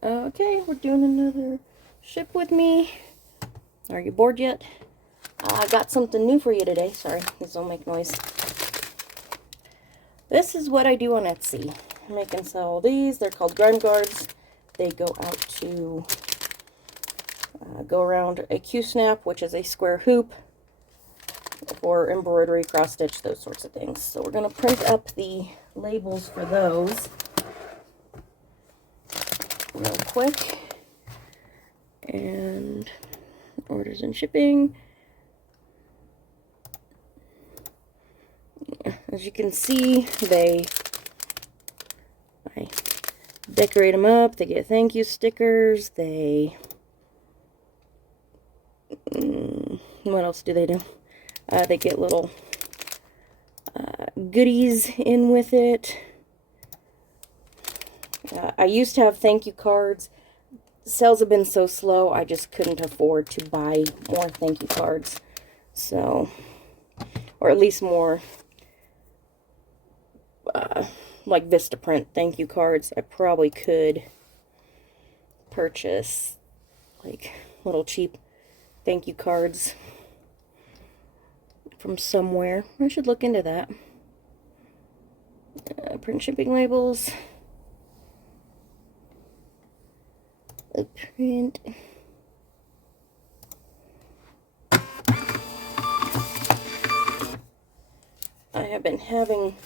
Okay, we're doing another ship with me. Are you bored yet? I got something new for you today. Sorry, this will make noise. This is what I do on Etsy. I make and sell these. They're called ground guards. They go out to go around a Q-snap, which is a square hoop, for embroidery, cross stitch, those sorts of things. So we're going to print up the labels for those real quick. And orders and shipping. As you can see, I decorate them up. They get thank you stickers. What else do they do? They get little goodies in with it. I used to have thank you cards. Sales have been so slow, I just couldn't afford to buy more thank you cards. So, or at least more like Vistaprint thank you cards. I probably could purchase like little cheap thank you cards from somewhere. I should look into that. Print shipping labels. A print. I have been having,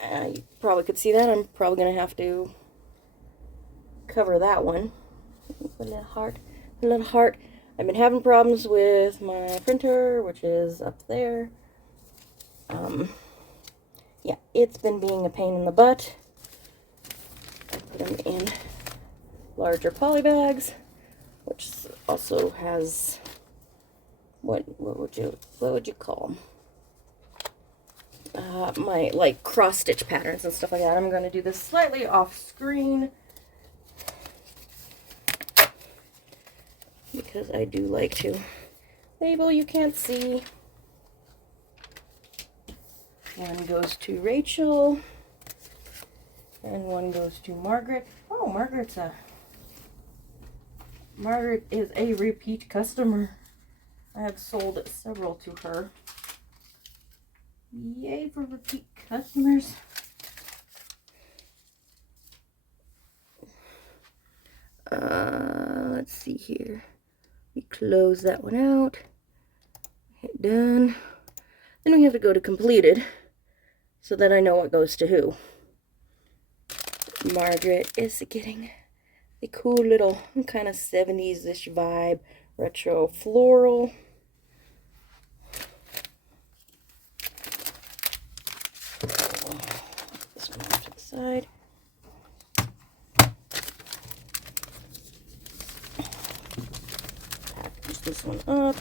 you probably could see that. I'm probably going to have to cover that one. A little heart. A little heart. I've been having problems with my printer, which is up there. Yeah, it's been being a pain in the butt. I put them in larger poly bags, which also has what would you call them? My like cross stitch patterns and stuff like that. I'm going to do this slightly off screen because I do like to label. You can't see. One goes to Rachel, and one goes to Margaret. Oh, Margaret is a repeat customer. I have sold several to her. Yay for repeat customers. Let's see here. We close that one out. Hit done. Then we have to go to completed so that I know what goes to who. Margaret is getting a cool little kind of 70s-ish vibe, retro floral. This one off to the side. Package this one up.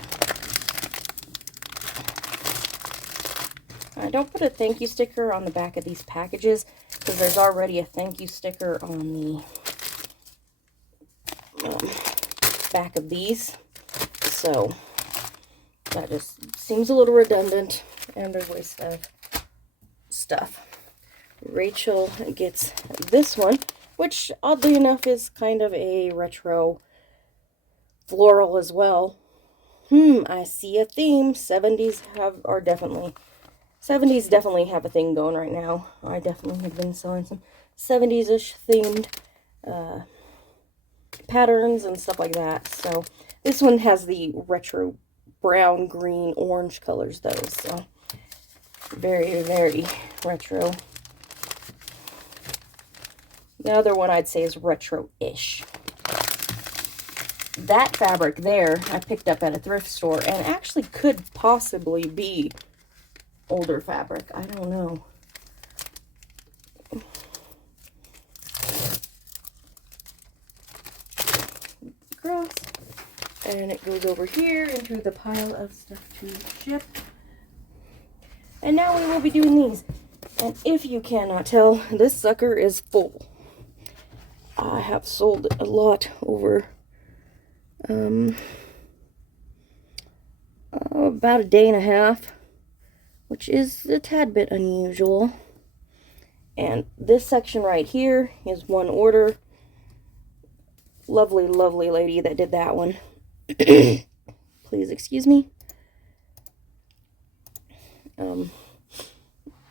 I don't put a thank you sticker on the back of these packages because there's already a thank you sticker on the back of these, so that just seems a little redundant and a waste of stuff. Rachel gets this one, which oddly enough is kind of a retro floral as well. I see a theme. 70s definitely have a thing going right now. I definitely have been selling some 70s-ish themed patterns and stuff like that. So this one has the retro brown, green, orange colors though. So very, very retro. The other one I'd say is retro-ish. That fabric there I picked up at a thrift store and actually could possibly be older fabric. I don't know. Across, and it goes over here into the pile of stuff to ship. And now we will be doing these. And if you cannot tell, this sucker is full. I have sold a lot over about a day and a half, which is a tad bit unusual. And this section right here is one order. lovely, lovely lady that did that one. Please excuse me.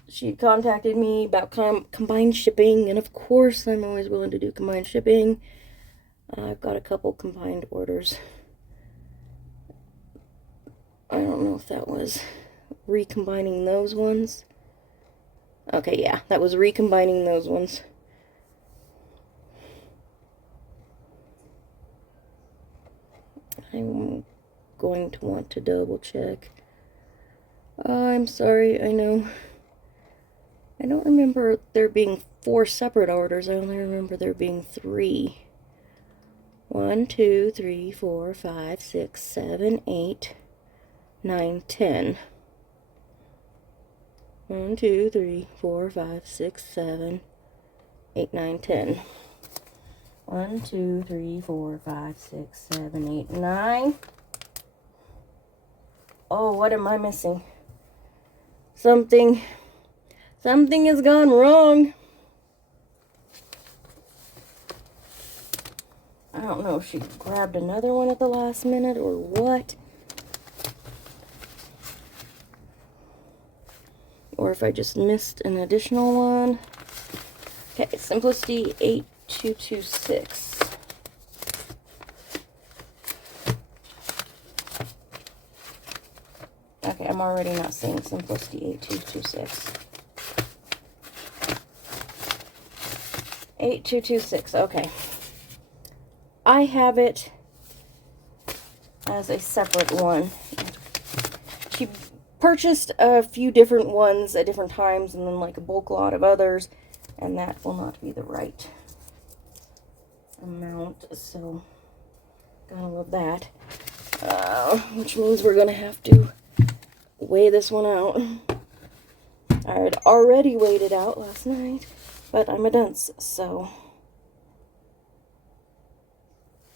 She contacted me about combined shipping, and of course I'm always willing to do combined shipping. I've got a couple combined orders. I don't know if that was recombining those ones. Okay, yeah, that was recombining those ones. I'm going to want to double check. I'm sorry, I know. I don't remember there being 4 separate orders. I only remember there being 3. 1, 2, 3, 4, 5, 6, 7, 8, 9, 10. 1, 2, 3, 4, 5, 6, 7, 8, 9, 10. 1, 2, 3, 4, 5, 6, 7, 8, 9. Oh, what am I missing? Something has gone wrong. I don't know if she grabbed another one at the last minute or what. Or if I just missed an additional one. Okay, Simplicity 8226. Okay, I'm already not seeing Simplicity 8226. 8226, okay. I have it as a separate one. She purchased a few different ones at different times and then like a bulk lot of others, and that will not be the right amount, so gotta love that. Which means we're gonna have to weigh this one out. I had already weighed it out last night, but I'm a dunce, so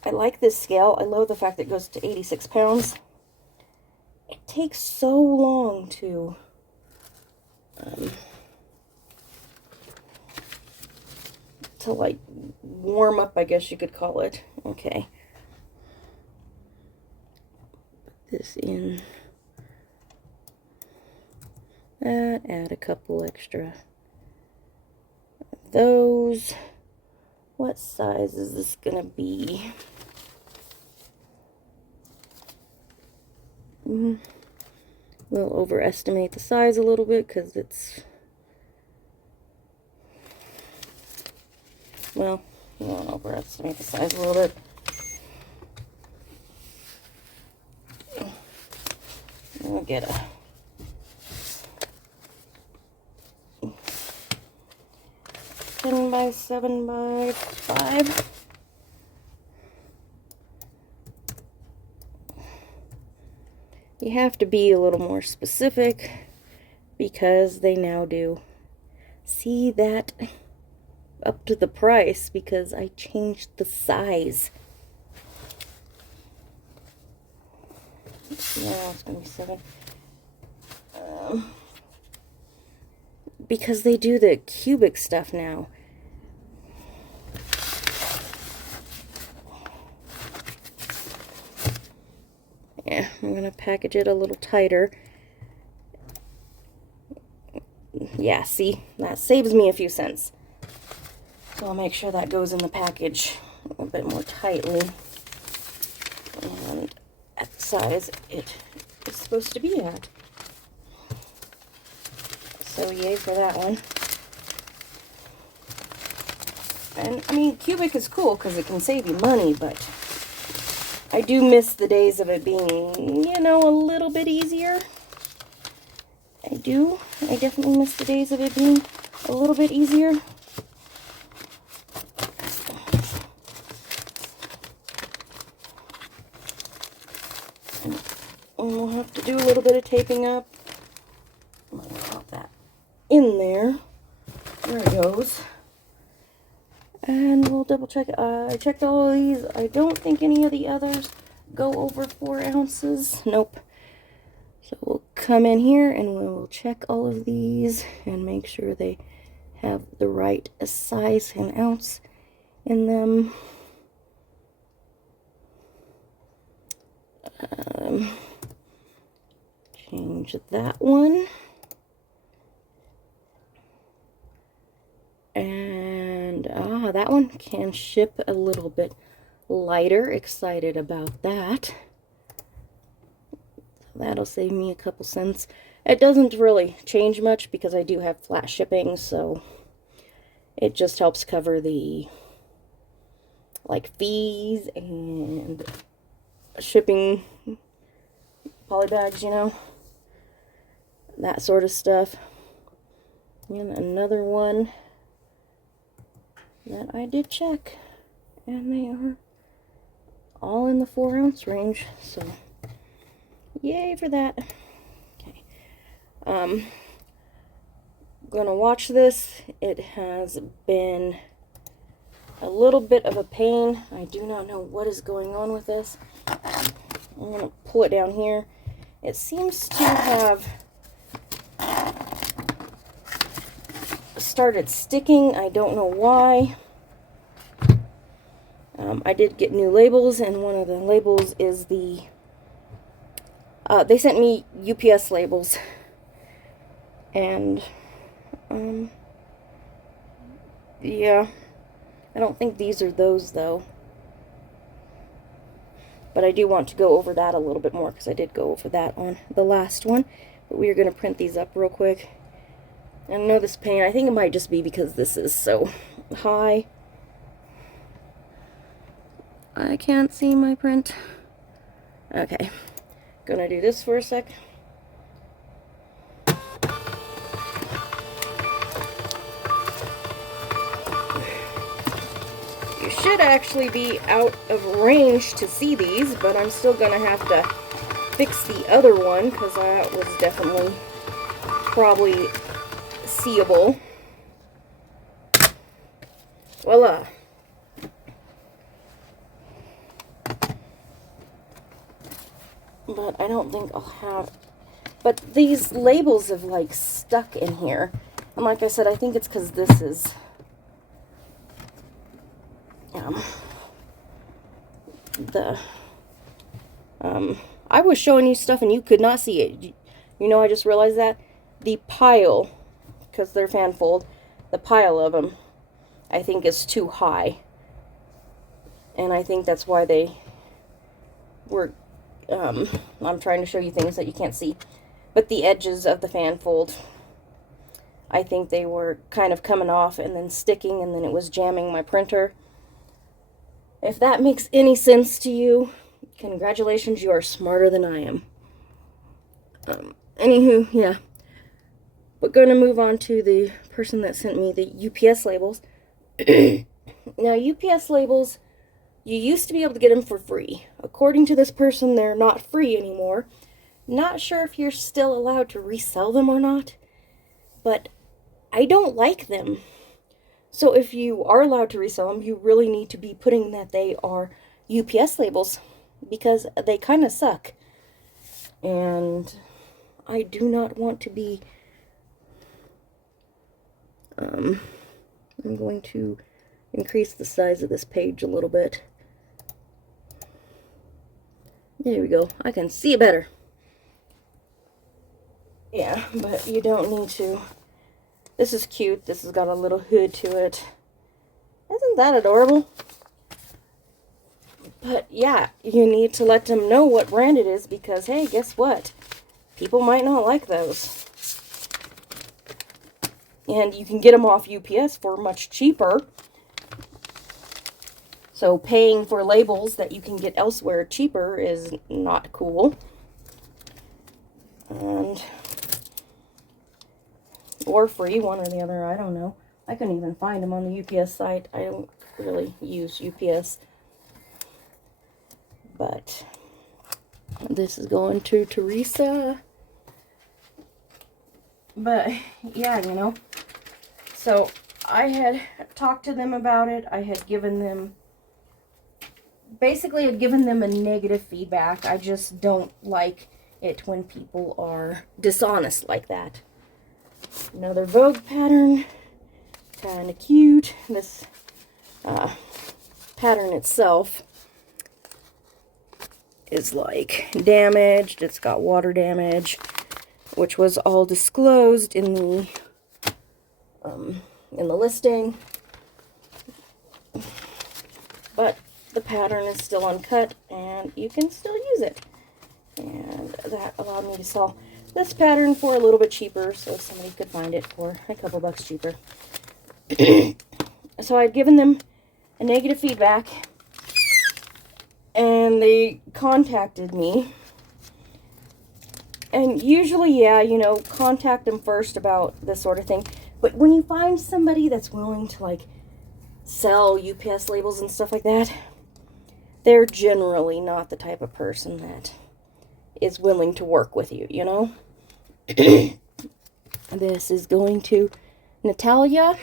I like this scale. I love the fact that it goes to 86 pounds. It takes so long to like warm up, I guess you could call it. Okay. Put this in. Add a couple extra of those. What size is this gonna be? We'll overestimate the size a little bit because it's, well, we'll overestimate the size a little bit. We'll get a 10 by 7 by 5. You have to be a little more specific because they now do. See that up to the price because I changed the size. Now it's going to be 7. Because they do the cubic stuff now. Yeah, I'm going to package it a little tighter. Yeah, see, that saves me a few cents. So I'll make sure that goes in the package a bit more tightly. And at the size it is supposed to be at. So yay for that one. And I mean, cubic is cool because it can save you money, but I do miss the days of it being, you know, a little bit easier. I do. I definitely miss the days of it being a little bit easier. And we'll have to do a little bit of taping up. I'm going to pop that in there. There it goes. And we'll double check. I checked all of these. I don't think any of the others go over 4 ounces. Nope. So we'll come in here and we'll check all of these and make sure they have the right size and ounce in them. Change that one. And that one can ship a little bit lighter. Excited about that. That'll save me a couple cents. It doesn't really change much because I do have flat shipping, so it just helps cover the like fees and shipping poly bags, you know, that sort of stuff. And another one that I did check, and they are all in the 4-ounce range, so yay for that. Okay, gonna watch this. It has been a little bit of a pain. I do not know what is going on with this. I'm gonna pull it down here. It seems to have started sticking. I don't know why. I did get new labels, and one of the labels is the they sent me UPS labels, and yeah, I don't think these are those though, but I do want to go over that a little bit more because I did go over that on the last one. But we are going to print these up real quick. I know this pain, I think it might just be because this is so high. I can't see my print. Okay, gonna do this for a sec. You should actually be out of range to see these, but I'm still gonna have to fix the other one because that was definitely probably seeable. Voila. But I don't think I'll have... But these labels have, like, stuck in here. And like I said, I think it's because this is... I was showing you stuff and you could not see it. You know, I just realized that. The pile, because they're fan fold, the pile of them, I think is too high. And I think that's why they were... I'm trying to show you things that you can't see. But the edges of the fan fold, I think they were kind of coming off and then sticking, and then it was jamming my printer. If that makes any sense to you, congratulations, you are smarter than I am. Anywho, yeah. We're going to move on to the person that sent me the UPS labels. Now, UPS labels... You used to be able to get them for free. According to this person, they're not free anymore. Not sure if you're still allowed to resell them or not, but I don't like them. So if you are allowed to resell them, you really need to be putting that they are UPS labels, because they kind of suck. And I do not want to be... I'm going to increase the size of this page a little bit. There we go. I can see it better. Yeah, but you don't need to. This is cute. This has got a little hood to it. Isn't that adorable? But yeah, you need to let them know what brand it is, because hey, guess what? People might not like those. And you can get them off UPS for much cheaper. So paying for labels that you can get elsewhere cheaper is not cool. And or free, one or the other, I don't know. I couldn't even find them on the UPS site. I don't really use UPS. But this is going to Teresa. But yeah, you know. So I had talked to them about it. I had given them... Basically, I've given them a negative feedback. I just don't like it when people are dishonest like that. Another Vogue pattern. Kind of cute. This pattern itself is like damaged. It's got water damage, which was all disclosed in the listing. But the pattern is still uncut and you can still use it. And that allowed me to sell this pattern for a little bit cheaper, so somebody could find it for a couple bucks cheaper. So I'd given them a negative feedback, and they contacted me. And usually, yeah, you know, contact them first about this sort of thing. But when you find somebody that's willing to, like, sell UPS labels and stuff like that, they're generally not the type of person that is willing to work with you, you know? This is going to Natalia.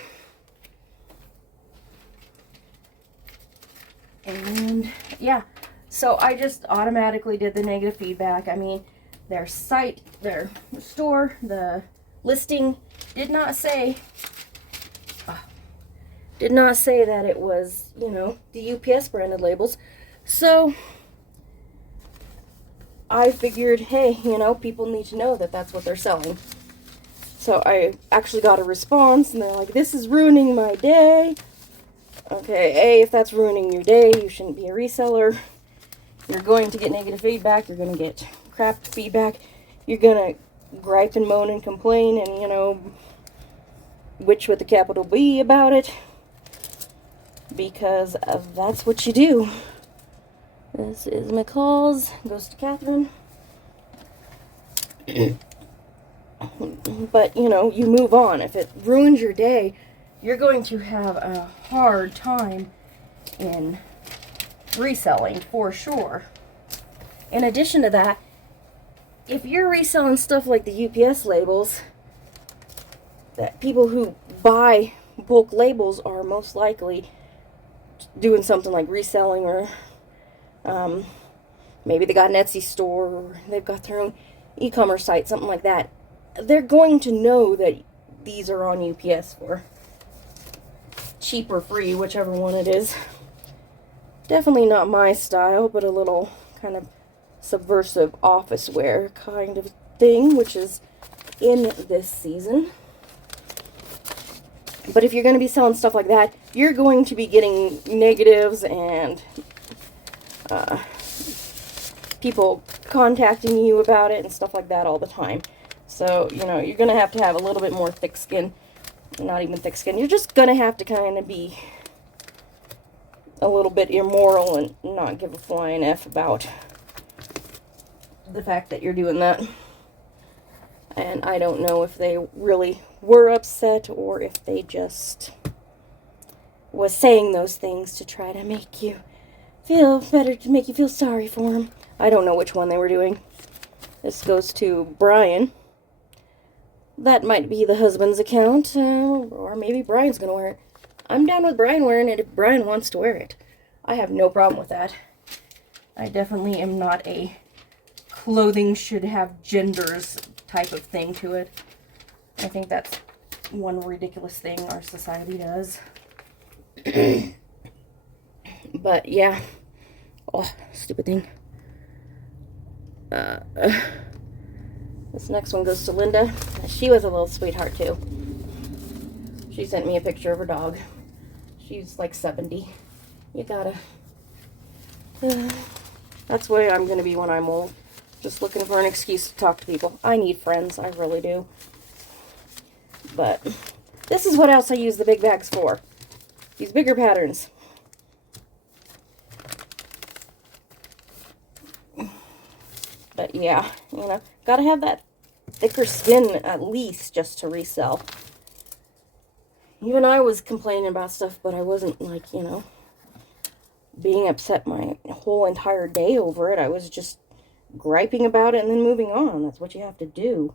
And yeah, so I just automatically did the negative feedback. I mean, their site, their store, the listing did not say that it was, you know, the UPS branded labels. So I figured, hey, you know, people need to know that that's what they're selling. So I actually got a response, and they're like, this is ruining my day. Okay, A, if that's ruining your day, you shouldn't be a reseller. You're going to get negative feedback. You're going to get crap feedback. You're going to gripe and moan and complain and, you know, witch with a capital B about it. Because that's what you do. This is McCall's. Goes to Catherine. But, you know, you move on. If it ruins your day, you're going to have a hard time in reselling, for sure. In addition to that, if you're reselling stuff like the UPS labels, that people who buy bulk labels are most likely doing something like reselling, or maybe they got an Etsy store, or they've got their own e-commerce site, something like that. They're going to know that these are on UPS for cheap or free, whichever one it is. Definitely not my style, but a little kind of subversive office wear kind of thing, which is in this season. But if you're going to be selling stuff like that, you're going to be getting negatives and people contacting you about it and stuff like that all the time. So, you know, you're going to have a little bit more thick skin. Not even thick skin. You're just going to have to kind of be a little bit immoral and not give a flying F about the fact that you're doing that. And I don't know if they really were upset or if they just was saying those things to try to make you feel better, to make you feel sorry for them. I don't know which one they were doing. This goes to Brian. That might be the husband's account, or maybe Brian's going to wear it. I'm down with Brian wearing it if Brian wants to wear it. I have no problem with that. I definitely am not a clothing should have genders type of thing to it. I think that's one ridiculous thing our society does. But yeah. Oh, stupid thing. This next one goes to Linda. She was a little sweetheart too. She sent me a picture of her dog. She's like 70. You gotta. That's where I'm gonna be when I'm old. Just looking for an excuse to talk to people. I need friends. I really do. But this is what else I use the big bags for. These bigger patterns. But yeah, you know, gotta have that thicker skin at least just to resell. Even I was complaining about stuff, but I wasn't like, you know, being upset my whole entire day over it. I was just griping about it and then moving on. That's what you have to do.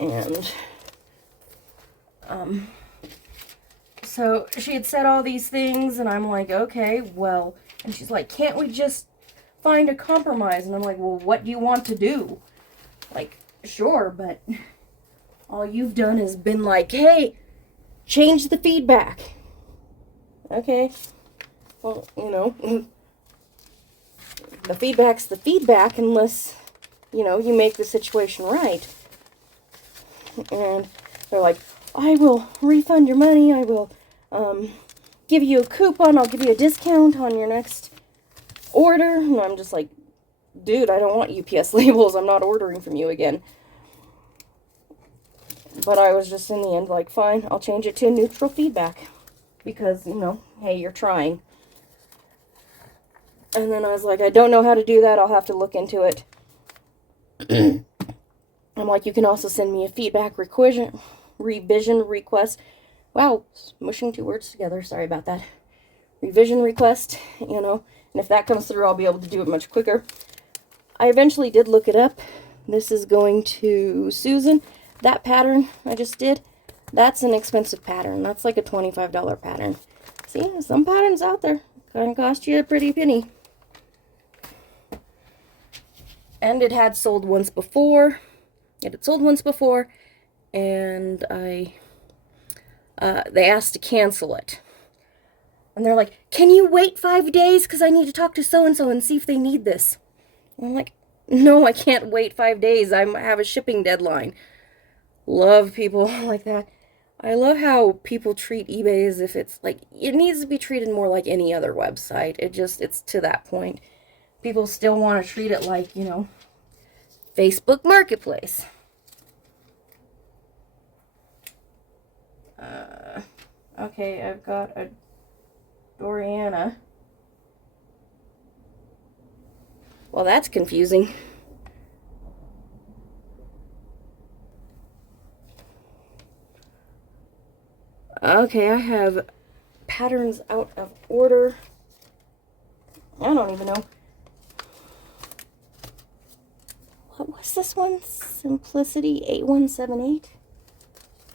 And so she had said all these things, and I'm like, okay, well, and she's like, can't we just find a compromise? And I'm like, well, what do you want to do? Like, sure, but all you've done is been like, hey, change the feedback. Okay. Well, you know, the feedback's the feedback unless, you know, you make the situation right. And they're like, I will refund your money. I will give you a coupon. I'll give you a discount on your next order. And I'm just like, dude, I don't want UPS labels. I'm not ordering from you again. But I was just in the end like, fine, I'll change it to neutral feedback. Because, you know, hey, you're trying. And then I was like, I don't know how to do that. I'll have to look into it. I'm like, you can also send me a feedback revision request. Wow, smushing two words together. Sorry about that. Revision request, you know. And if that comes through, I'll be able to do it much quicker. I eventually did look it up. This is going to Susan. That pattern I just did, that's an expensive pattern. That's like a $25 pattern. See, some patterns out there gonna cost you a pretty penny. And it had sold once before. It had sold once before, and they asked to cancel it. And they're like, can you wait 5 days? Because I need to talk to so-and-so and see if they need this. And I'm like, no, I can't wait 5 days. I have a shipping deadline. Love people like that. I love how people treat eBay as if it's like, it needs to be treated more like any other website. It's to that point. People still want to treat it like, you know, Facebook Marketplace. Okay, I've got a Doriana. Well, that's confusing. Okay, I have patterns out of order. I don't even know. What was this one? Simplicity 8178?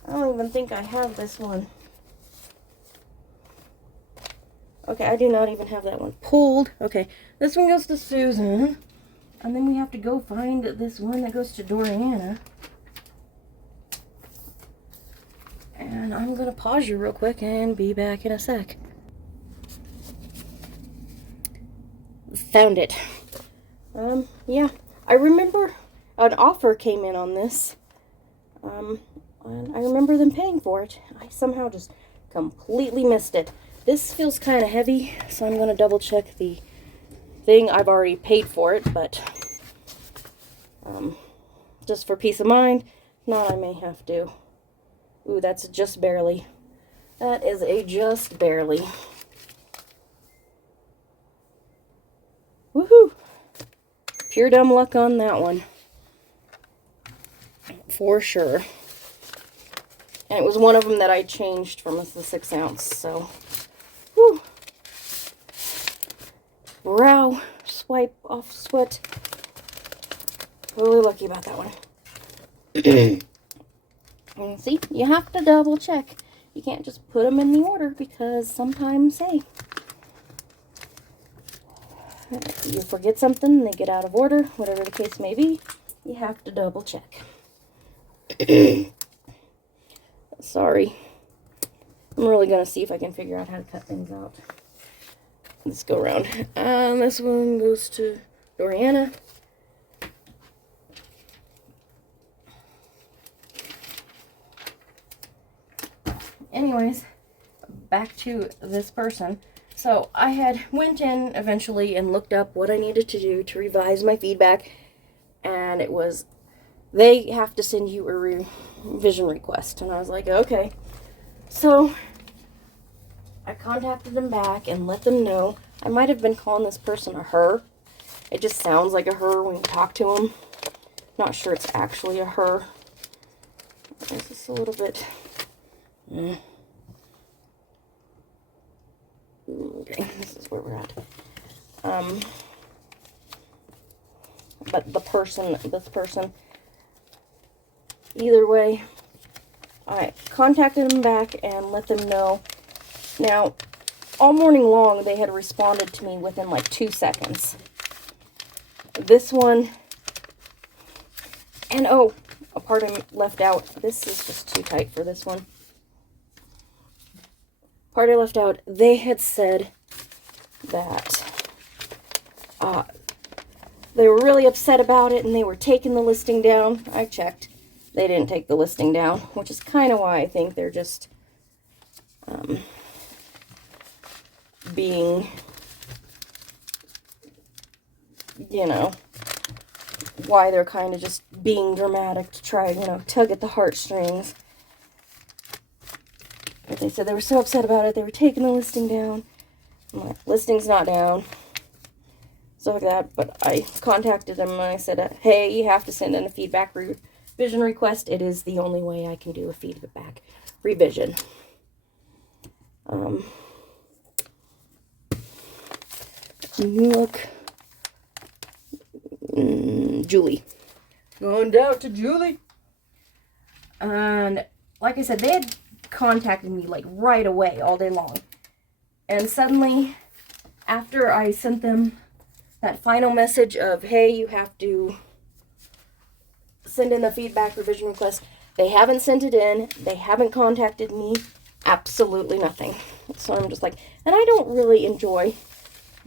I don't even think I have this one. Okay, I do not even have that one pulled. Okay, this one goes to Susan. And then we have to go find this one that goes to Doriana. And I'm going to pause you real quick and be back in a sec. Found it. Yeah. I remember an offer came in on this. And I remember them paying for it. I somehow just completely missed it. This feels kind of heavy, so I'm going to double check the thing. I've already paid for it, but just for peace of mind, not I may have to. Ooh, that's just barely. That is a just barely. Woohoo! Pure dumb luck on that one. For sure. And it was one of them that I changed from the 6 ounce, so. Whew. Brow swipe off sweat. Really lucky about that one. And see, you have to double check. You can't just put them in the order because sometimes, hey, you forget something, they get out of order, whatever the case may be, you have to double check. Sorry. I'm really going to see if I can figure out how to cut things out. Let's go around. This one goes to Doriana. Anyways, back to this person. So I had went in eventually and looked up what I needed to do to revise my feedback, and it was they have to send you a revision request. And I was like, okay. So I contacted them back and let them know. I might have been calling this person a her. It just sounds like a her when you talk to them. Not sure it's actually a her. This is a little bit. Okay, this is where we're at. But this person, either way, I contacted them back and let them know. Now, all morning long, they had responded to me within like 2 seconds. This one, and oh, a part I left out. This is just too tight for this one. Part I left out, they had said that they were really upset about it and they were taking the listing down. I checked. They didn't take the listing down, which is kind of why I think they're just being, you know, why they're kind of just being dramatic to try, you know, tug at the heartstrings. But they said they were so upset about it, they were taking the listing down. I'm like, listing's not down. Stuff like that. But I contacted them and I said, hey, you have to send in a feedback revision request. It is the only way I can do a feedback revision. Look. Julie. Going down to Julie. And like I said, they had contacted me like right away, all day long. And suddenly, after I sent them that final message of, hey, you have to send in the feedback revision request, they haven't sent it in. They haven't contacted me. Absolutely nothing. So I'm just like, and I don't really enjoy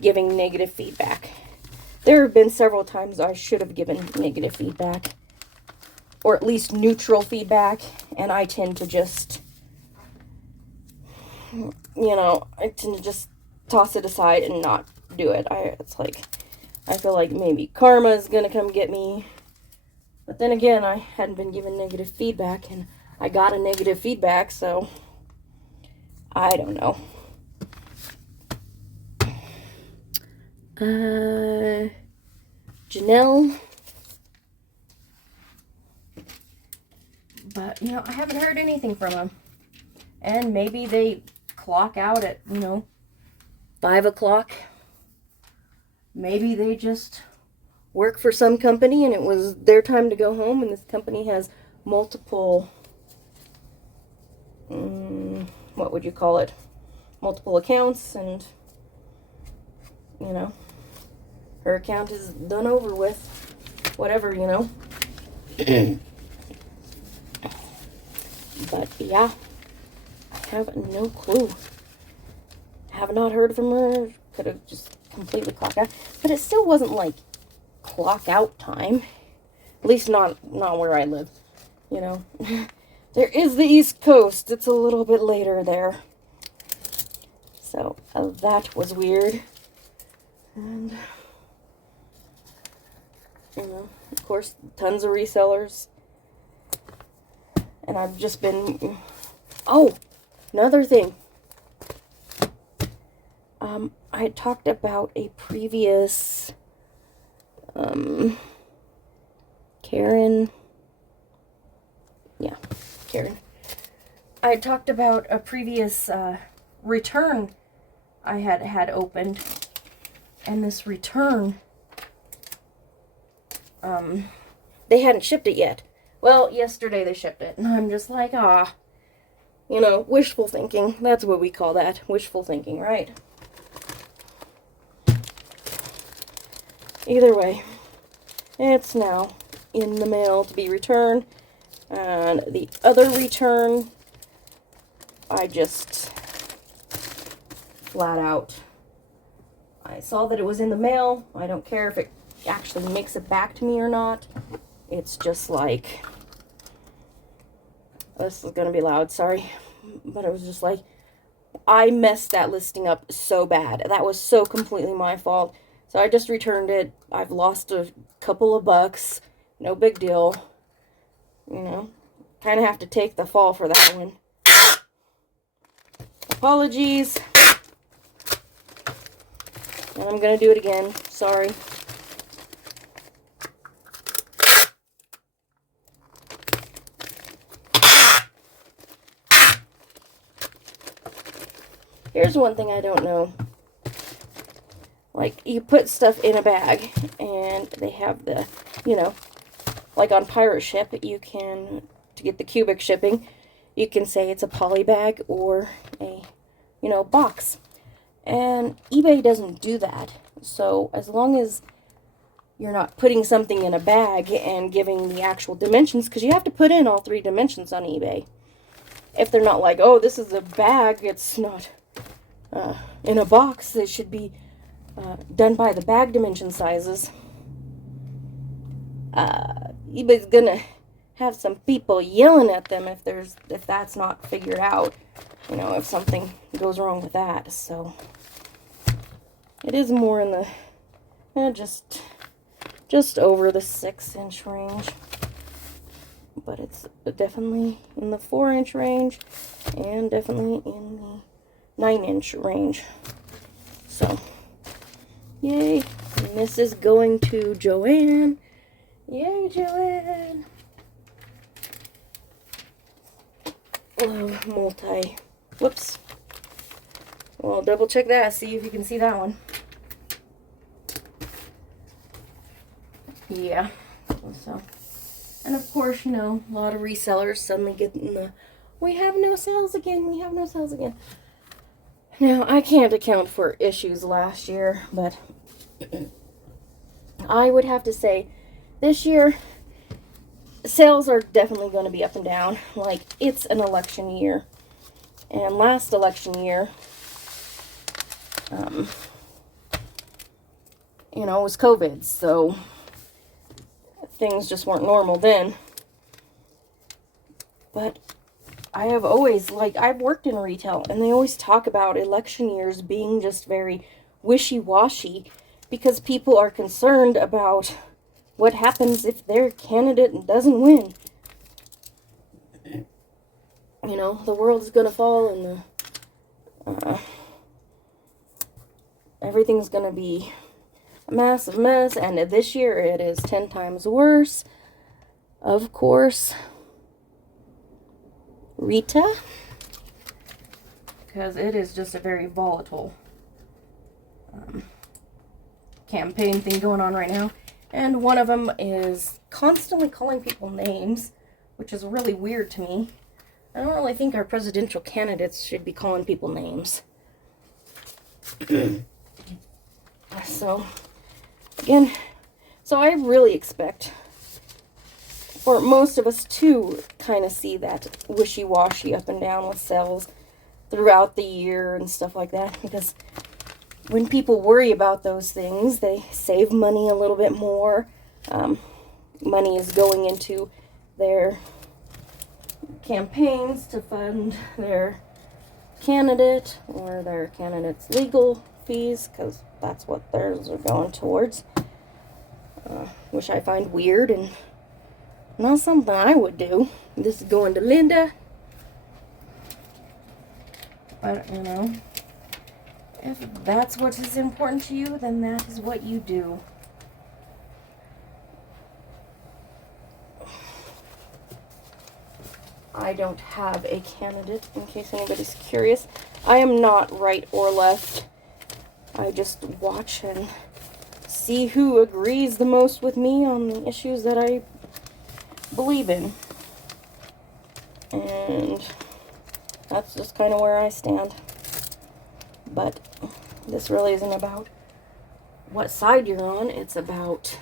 giving negative feedback. There have been several times I should have given negative feedback, or at least neutral feedback, and I tend to just, you know, I tend to just toss it aside and not do it. It's like, I feel like maybe karma is gonna come get me. But then again, I hadn't been given negative feedback, and I got a negative feedback, so I don't know. Janelle. But, you know, I haven't heard anything from them. And maybe they clock out at, you know, 5 o'clock. Maybe they just work for some company and it was their time to go home, and this company has multiple, what would you call it? Multiple accounts, and, you know, her account is done over with. Whatever, you know. But, yeah. I have no clue. Have not heard from her. Could have just completely clocked out. But it still wasn't, like, clock out time. At least not where I live. You know. There is the East Coast. It's a little bit later there. So, that was weird. And, you know, of course, tons of resellers. And I've just been... Oh! Another thing. I had talked about a previous... Karen... Yeah, Karen. I had talked about a previous return I had opened. And this return... they hadn't shipped it yet. Well, yesterday they shipped it, and I'm just like, you know, wishful thinking. That's what we call that, wishful thinking, right? Either way, it's now in the mail to be returned, and the other return, I just flat out, I saw that it was in the mail. I don't care if it actually makes it back to me or not. It's just like, this is gonna be loud, sorry, but it was just like, I messed that listing up so bad. That was so completely my fault. So I just returned it. I've lost a couple of bucks. No big deal. You know, kind of have to take the fall for that one. Apologies. And I'm gonna do it again. Sorry. Here's one thing I don't know. Like, you put stuff in a bag, and they have the, you know, like on Pirate Ship, you can, to get the cubic shipping, you can say it's a poly bag or a, you know, box. And eBay doesn't do that. So, as long as you're not putting something in a bag and giving the actual dimensions, because you have to put in all 3 dimensions on eBay. If they're not like, oh, this is a bag, it's not... in a box, it should be done by the bag dimension sizes. eBay's gonna have some people yelling at them if that's not figured out, you know, if something goes wrong with that. So it is more in the just over the 6-inch range, but it's definitely in the 4-inch range and definitely in the 9-inch range. So yay. And this is going to Joanne. Yay, Joanne. Oh, whoops. Well, double check that, see if you can see that one. Yeah. So, and of course, you know, a lot of resellers suddenly getting the, we have no sales again, we have no sales again. Now, I can't account for issues last year, but I would have to say this year, sales are definitely going to be up and down. Like, it's an election year. And last election year, you know, it was COVID, so things just weren't normal then. But I have always, like, I've worked in retail, and they always talk about election years being just very wishy-washy because people are concerned about what happens if their candidate doesn't win. You know, the world's gonna fall, and everything's gonna be a massive mess, and this year it is 10 times worse. Of course, Rita, because it is just a very volatile campaign thing going on right now. And one of them is constantly calling people names, which is really weird to me. I don't really think our presidential candidates should be calling people names. So, again, so I really expect for most of us to kind of see that wishy-washy up and down with sales throughout the year and stuff like that, because when people worry about those things, they save money a little bit more. Money is going into their campaigns to fund their candidate or their candidate's legal fees, because that's what theirs are going towards. Which I find weird and not something I would do. This is going to Linda. But, you know, if that's what is important to you, then that is what you do. I don't have a candidate, in case anybody's curious. I am not right or left. I just watch and see who agrees the most with me on the issues that I believe in. And that's just kind of where I stand. But this really isn't about what side you're on. It's about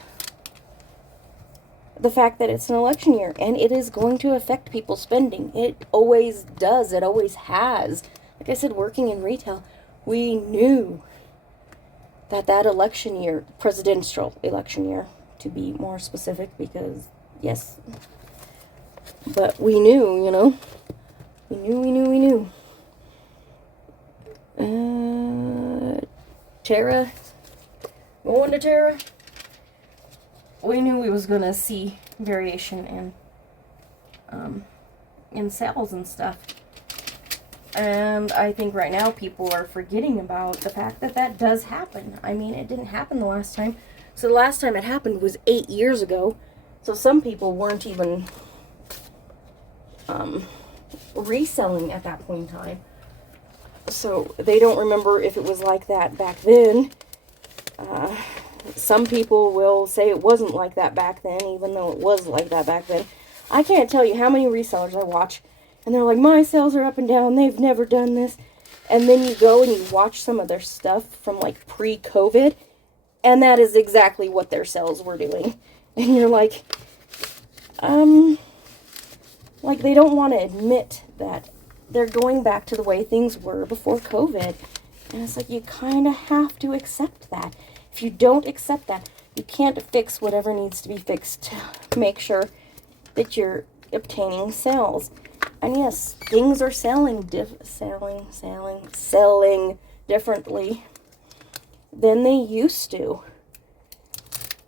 the fact that it's an election year, and it is going to affect people's spending. It always does. It always has. Like I said, working in retail, we knew that election year, presidential election year, to be more specific, because, yes, but we knew, you know, we knew. Tara, going to Tara. We knew we was gonna see variation in sales and stuff. And I think right now people are forgetting about the fact that that does happen. I mean, it didn't happen the last time. So the last time it happened was 8 years ago. So some people weren't even reselling at that point in time. So they don't remember if it was like that back then. Some people will say it wasn't like that back then, even though it was like that back then. I can't tell you how many resellers I watch, and they're like, my sales are up and down, they've never done this. And then you go and you watch some of their stuff from like pre-COVID, and that is exactly what their sales were doing. And you're like, they don't want to admit that they're going back to the way things were before COVID. And it's like, you kind of have to accept that. If you don't accept that, You can't fix whatever needs to be fixed to make sure that you're obtaining sales. And yes, things are selling differently than they used to.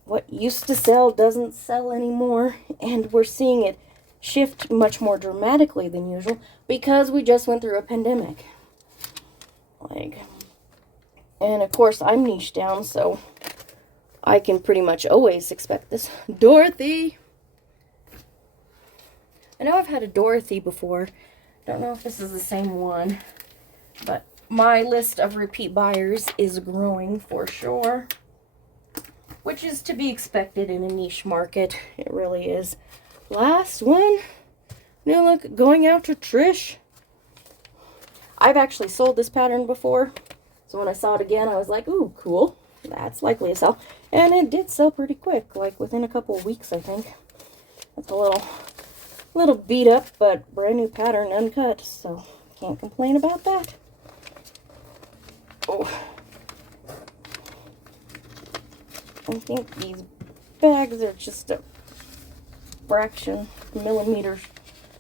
What used to sell doesn't sell anymore, and we're seeing it shift much more dramatically than usual because we just went through a pandemic. And of course I'm niche down, so I can pretty much always expect this. Dorothy! I know I've had a Dorothy before. Don't know if this is the same one, but my list of repeat buyers is growing for sure, which is to be expected in a niche market. It really is. Last one. New look, going out to Trish. I've actually sold this pattern before, so when I saw it again, I was like, ooh, cool. That's likely to sell. And it did sell pretty quick, like within a couple of weeks, I think. That's a little beat up, but brand new pattern, uncut, so can't complain about that. Oh. I think these bags are just a fraction, millimeters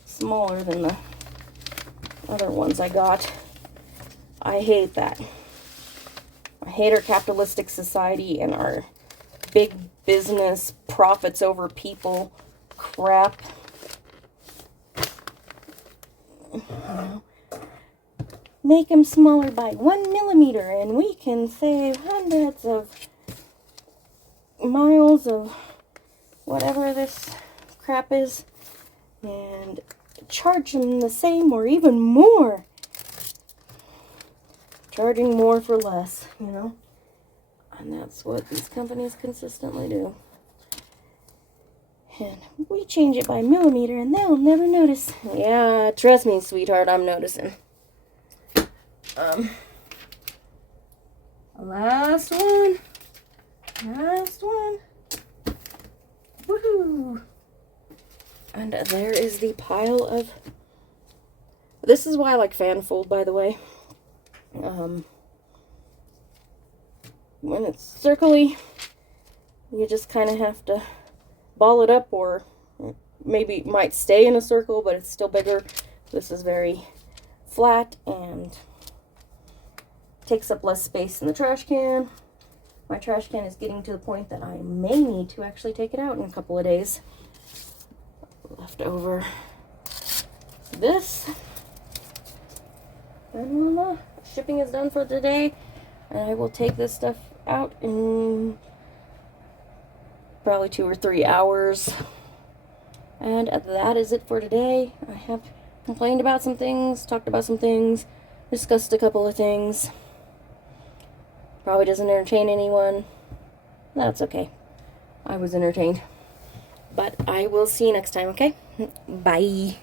smaller than the other ones I got. I hate that. I hate our capitalistic society and our big business profits over people crap. Make them smaller by 1 millimeter and we can save hundreds of miles of whatever this crap is and charge them the same or even more. Charging more for less, you know? And that's what these companies consistently do. And we change it by millimeter and they'll never notice. Yeah, trust me, sweetheart, I'm noticing. Last one. Woohoo! And there is the pile of... This is why I like fan fold, by the way. When it's circly, you just kind of have to ball it up, or maybe it might stay in a circle, but it's still bigger. This is very flat and takes up less space in the trash can. My trash can is getting to the point that I may need to actually take it out in a couple of days. Left over this. And voila, shipping is done for today. And I will take this stuff out in probably 2 or 3 hours. And that is it for today. I have complained about some things, talked about some things, discussed a couple of things. Probably doesn't entertain anyone. That's okay. I was entertained. But I will see you next time, okay? Bye.